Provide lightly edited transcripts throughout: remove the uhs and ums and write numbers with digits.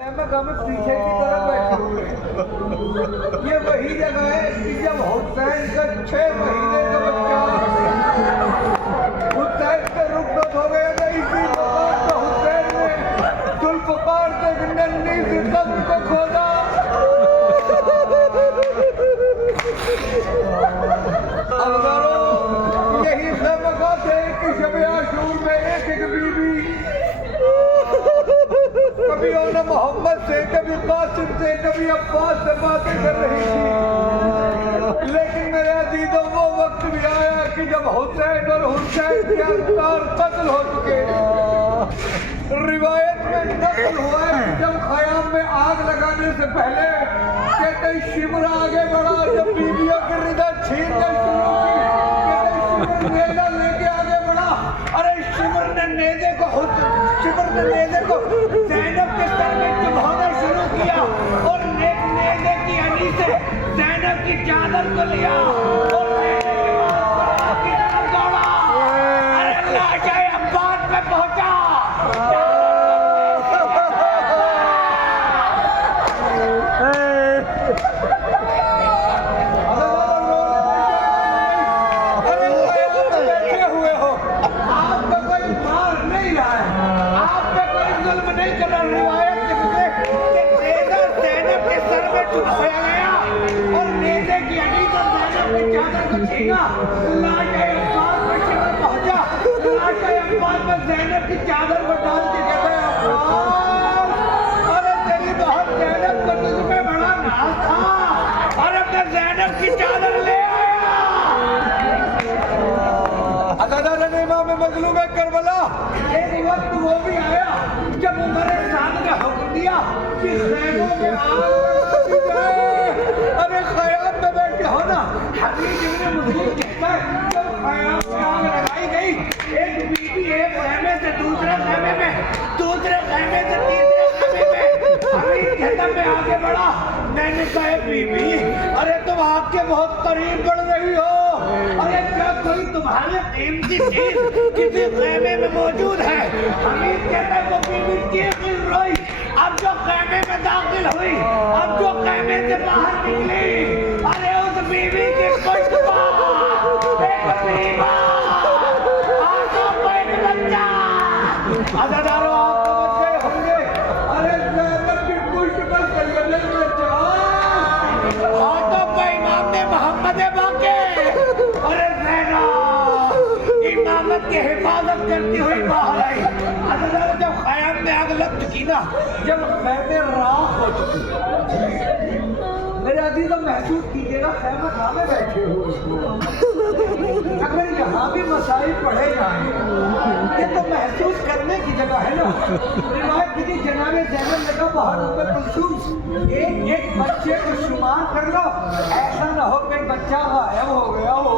में पीछे की तरफ बैठे हुए। ये वही जगह है कि जब हुसैन का 6 महीने का बच्चा हुसैन से रुखसत हो गया था, इसी मकान पर हुसैन ने जुल्फ़कार से नन्ही सी कब्र को खोदा। अब यही सबका थे कि शब आशूर में एक बीबी कभी उन्होंने मोहम्मद से, कभी कासिम से, कभी अब्बास से बातें कर रही थी। लेकिन मेरे अजीजों, वो वक्त भी आया कि जब हुसैन और हुसैन के अंसार कत्ल हो चुके। रिवायत में नकल हुआ है कि जब ख़याम में आग लगाने से पहले कहते शिमर आगे बढ़ा, जब बीबियों की रिदा छीनने शुरू की, कहते शिमर नेजा लेके आगे बढ़ा। अरे शिमर ने नेजे को ज़ैनब के सर में चुभाना शुरू किया और नेज़े की अनी से ज़ैनब की चादर को लिया और दौड़ा। अरे अल्लाह चाहे अब्बास पे पहुंचा। अरे बैठे हुए हो, आपको कोई मार नहीं रहा है, आप पे कोई जुल्म नहीं कर रहा। रिवायत लिखते कि नेज़ा ज़ैनब के सर में चुभाया गया और नेज़े की अनी से ज़ैनब की चादर को छीना। लाश अब्बास पे शिमर पहुंचा, लाश अब्बास पे ज़ैनब की चादर को डाल के कहते हैं अब्बास, अरे तेरी बहुत ज़ैनब को तुझ पे बड़ा नाज था और अब मैं ज़ैनब की चादर ले आया। अदादार इमाम मज़लूम करबला, एक वक्त वो भी आया जब उमर साद ने हुक्म दिया कि ख़ैमों में आग लगाई जाए। अरे ख़याम में बैठे हो ना, हदीस इब्न मुस्लिम कहता है जब ख़याम में आग लगाई गई, एक बीबी एक ख़ैमे से दूसरे ख़ैमे में, दूसरे ख़ैमे से तीसरे ख़ैमे में, हमीद कहता मैं आगे बढ़ा। मैंने कहा बीबी, अरे तुम आग के बहुत करीब बढ़ रही हो। अरे क्या कोई तुम्हारे कीमती चीज किसी ख़ैमे में मौजूद है? हमीद कहता है वो बीबी चीख रोई। अब जो ख़ैमे में दाखिल हुई, अब जो ख़ैमे से बाहर निकली, अरे उस बीबी की पुष्ट पर एक बीबा, आंखों को एक बच्चा। अज़ादारों आप समझ गए होंगे, अरे ज़ैनब की पुष्ट पर सैयद बच्चा, हाथों पे इमाम ने मोहम्मद बाके। अरे ज़ैनब इमामत की हिफाजत करती हुई बाहर आई। अज़ादारों जब ख़याम में आग लग चुकी ना, जब ख़ैमे राख हो चुकी, मेरे अजीज़ों महसूस कीजिएगा ख़ैमे खां में बैठे हुए। अगर यहाँ भी मसाइल पढ़े जाएं, ये तो महसूस करने की जगह है ना। रिवायत की जनाब ज़ैनब ने कहा बहुत उम्मे कुलसूम, एक एक बच्चे को शुमार कर लो, ऐसा ना हो कोई बच्चा गायब हो गया हो।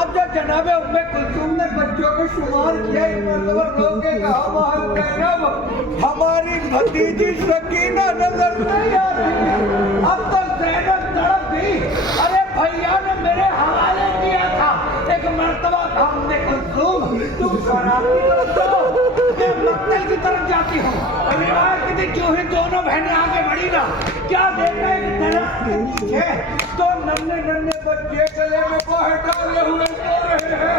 अब जब जनाब उम्मे कुलसूम ने बच्चों को शुमार किया, एक मरतबा रो के कहा बहुत ज़ैनब, हमारी भतीजी सकीना नजर नहीं आती। अब तो ज़ैनब तड़प गई। अरे भैया ने मेरे हवाले किया था, एक मरतबा हमने कुलसूम तुम शराबी तरफ जाओ, मैं मक्तल की तरफ जाती हूँ। रिवायत की जो ही दोनों बहनें आगे बढ़ी ना, क्या देखा एक दरख्त के नीचे तो नन्हे नन्हे बच्चे गले में बाहर डाले हुए सो रहे हैं।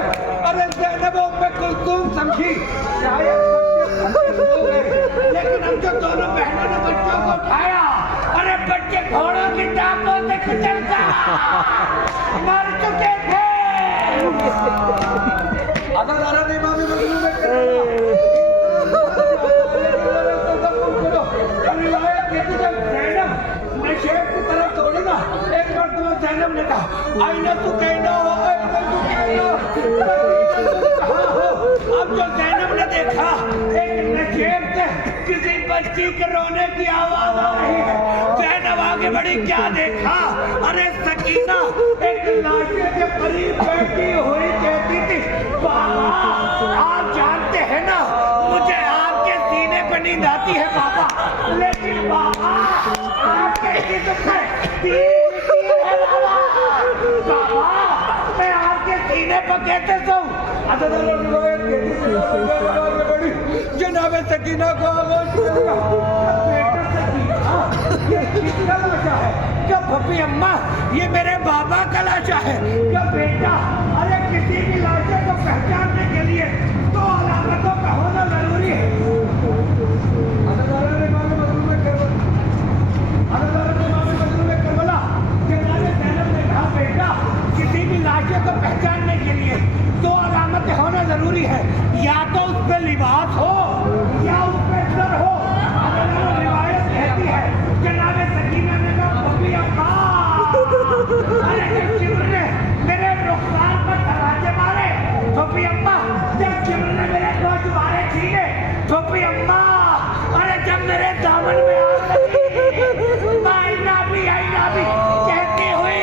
अरे ज़ैनब उम्मे कुलसूम समझी शायद बच्चे सो गए, लेकिन अब जो दोनों बहनों ने बच्चों को उठाया, अरे बच्चे घोड़ों की टांगों से कुचलकर मर चुके थे। अदादार इमाम मज़लूम रिवायत कहती जब ज़ैनब नशेब की तरफ दौड़ी ना, एक मरतबा ज़ैनब ने कहा आईना तू कहना हो, आईना तू कहना हो। अब जो ज़ैनब ने देखा एक नशेब से किसी बच्ची के रोने की आवाज आ रही है, ज़ैनब आगे बढ़ी, क्या देखा? अरे सकीना एक लाशे के करीब बैठी हुई कहती थी बाबा आप जानते हैं ना मुझे आपके सीने पर नींद आती है बाबा, लेकिन बाबा आपके जिस्म में तीर है बाबा, मैं आपके सीने पर कैसे सोऊं? जनाब सकीना को आवाज किसका लाशा है? क्या फूफी अम्मा ये मेरे बाबा का लाशा है? क्या बेटा? अरे किसी भी लाशे को पहचानने के लिए तो अलामतों का होना जरूरी है। बेटा किसी भी लाशे को पहचानने के लिए दो अलामतें होना जरूरी है, या तो उस पे लिबास हो या उस पे सर हो। रिवायत कहती है जनाबे सकीना ने कहा फूफी अम्मा, अरे जब शिमर ने मेरे रुखसार पर तराजे मारे फूफी अम्मा, जब शिमर ने मेरे गोद मारे छीने फूफी अम्मा, अरे जब मेरे दामन में आग लगी आईना भी कहती हुई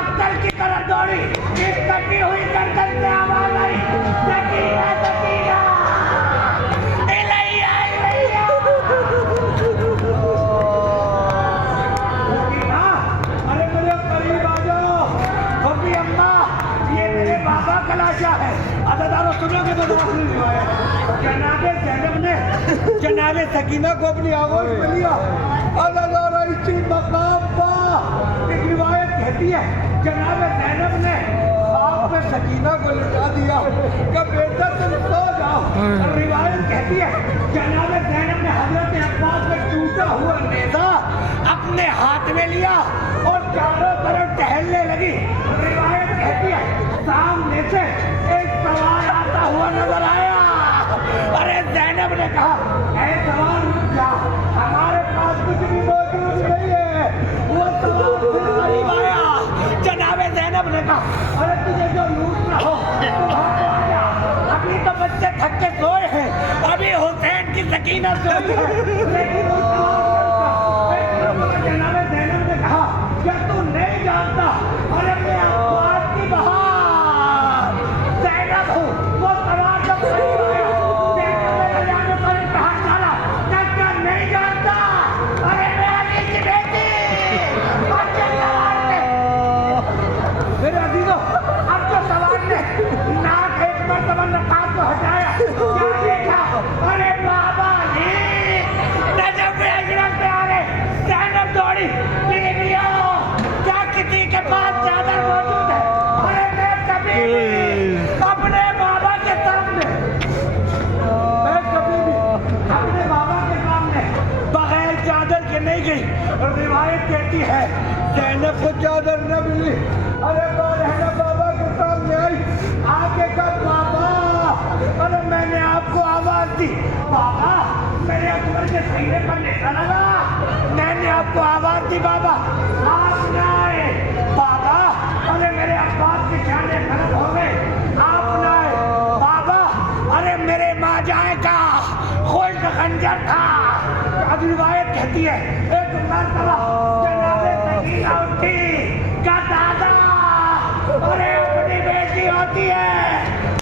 अक्कल की तरह दौड़ी, इस कटी हुई गर्दन से आवाज आई सकीना सकीना इलैया इलैया। अरे मेरे करीब आ जाओ फूफी अम्मा, ये मेरे बाबा का लाशा है। अदादारों सुनोगे तो जनाबे ज़ैनब ने जनाबे सकीना को अपनी आगोश में लिया। अदादारों इसी मकाम पर एक रिवायत कहती है जनाबे ज़ैनब ने ख्वाब में सकीना को लिटा दिया कि बेटा तुम सो जाओ। रिवायत कहती है जनाबे ज़ैनब ने हजरत अब्बास में टूटा हुआ नेज़ा अपने हाथ में लिया और चारों तरफ टहलने लगी। रिवायत कहती है सामने से एक सवार आता हुआ नजर आया। अरे ज़ैनब ने कहा ऐ सवार रुक जा, हमारे पास कुछ भी मौजूद नहीं है। वो सवार फिर करीब आया। जनाबे ज़ैनब ने कहा अरे तुझे जो लूटना हो अभी तो बच्चे थक के सोए हैं, अभी हुसैन की सकीना सोई है, लेकिन जनाबे ज़ैनब ने कहा क्या तू नहीं जानता अरे मैं अब्बास की बहार ज़ैनब हूँ। वो सवार जब करीब आया नहीं जानता अरे मैं अली की बेटी। मेरे अजीजों अब जो सवार ने नाक एक मर्तबा नकाब को हटाया, क्या देखा? अरे बाबा जी नजब में अजरक पे आ गए। ज़ैनब दौड़ी बीवियों क्या किसी के पास चादर मौजूद है? अरे मैं कभी भी अपने बाबा के सामने अपने बाबा के सामने बगैर चादर के नहीं गई। रिवायत कहती है ज़ैनब को चादर न मिली। अरे बाबा के सामने आई, आगे का बाबा, अरे मैंने आपको आवाज दी बाबा, मेरे अकबर के सीने पर निशान लगा, मैंने आपको आवाज दी बाबा, आप न आए बाबा। अरे मेरे अब्बास के जाने गलत हो गए, आप न आए बाबा। अरे मेरे माँ जाए का खुश खंजर था। अब रिवायत कहती है एक मर्तबा जनाबे सकीना उठी का दादा, अरे अपनी बेटी होती है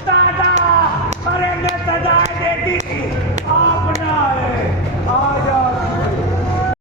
दादा, अरे मैं सजाएं देती थी